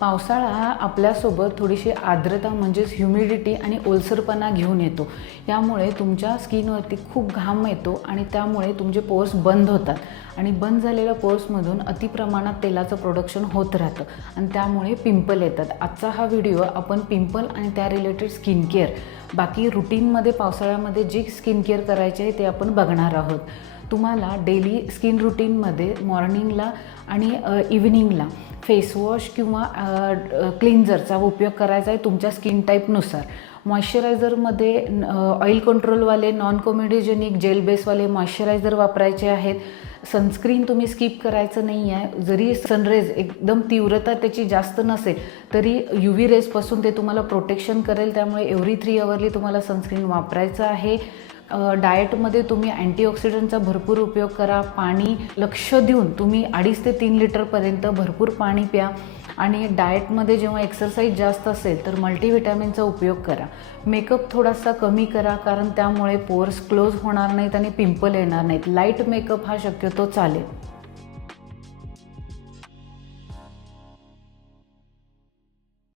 पावसाळा हा आपल्यासोबत थोडीशी आर्द्रता म्हणजेच ह्युमिडिटी आणि ओलसरपणा घेऊन येतो. यामुळे तुमच्या स्किनवरती खूप घाम येतो आणि त्यामुळे तुमचे पोर्स बंद होतात आणि बंद झालेल्या पोर्समधून अतिप्रमाणात तेलाचं प्रोडक्शन होत राहतं आणि त्यामुळे पिंपल येतात. आजचा हा व्हिडिओ आपण पिंपल आणि त्या रिलेटेड स्किन केअर, बाकी रुटीनमध्ये पावसाळ्यामध्ये जे स्किन केअर करायचे आहे ते आपण बघणार आहोत. तुम्हाला डेली स्किन रुटीनमध्ये मॉर्निंगला आणि इव्हिनिंगला फेसवॉश किंवा क्लिन्झरचा उपयोग करायचा आहे तुमच्या स्किन टाईपनुसार. मॉइश्चरायझरमध्ये ऑइल कंट्रोलवाले नॉन कोमेडोजेनिक जेल बेसवाले मॉइश्चरायझर वापरायचे आहेत. सनस्क्रीन तुम्ही स्किप करायचं नाही आहे. जरी सनरेज एकदम तीव्रता त्याची जास्त नसेल तरी UV रेजपासून ते तुम्हाला प्रोटेक्शन करेल, त्यामुळे एव्हरी 3 आवरली तुम्हाला सनस्क्रीन वापरायचं आहे. डाएटमध्ये तुम्ही अँटीऑक्सिडंटचा भरपूर उपयोग करा. पाणी लक्ष देऊन तुम्ही 2.5 ते 3 लिटरपर्यंत भरपूर पाणी प्या आणि डाएटमध्ये जेव्हा एक्सरसाइज जास्त असेल तर मल्टीव्हिटॅमिनचा उपयोग करा. मेकअप थोडासा कमी करा, कारण त्यामुळे पोर्स क्लोज होणार नाहीत आणि पिंपल येणार नाहीत. लाईट मेकअप हा शक्यतो चालेल.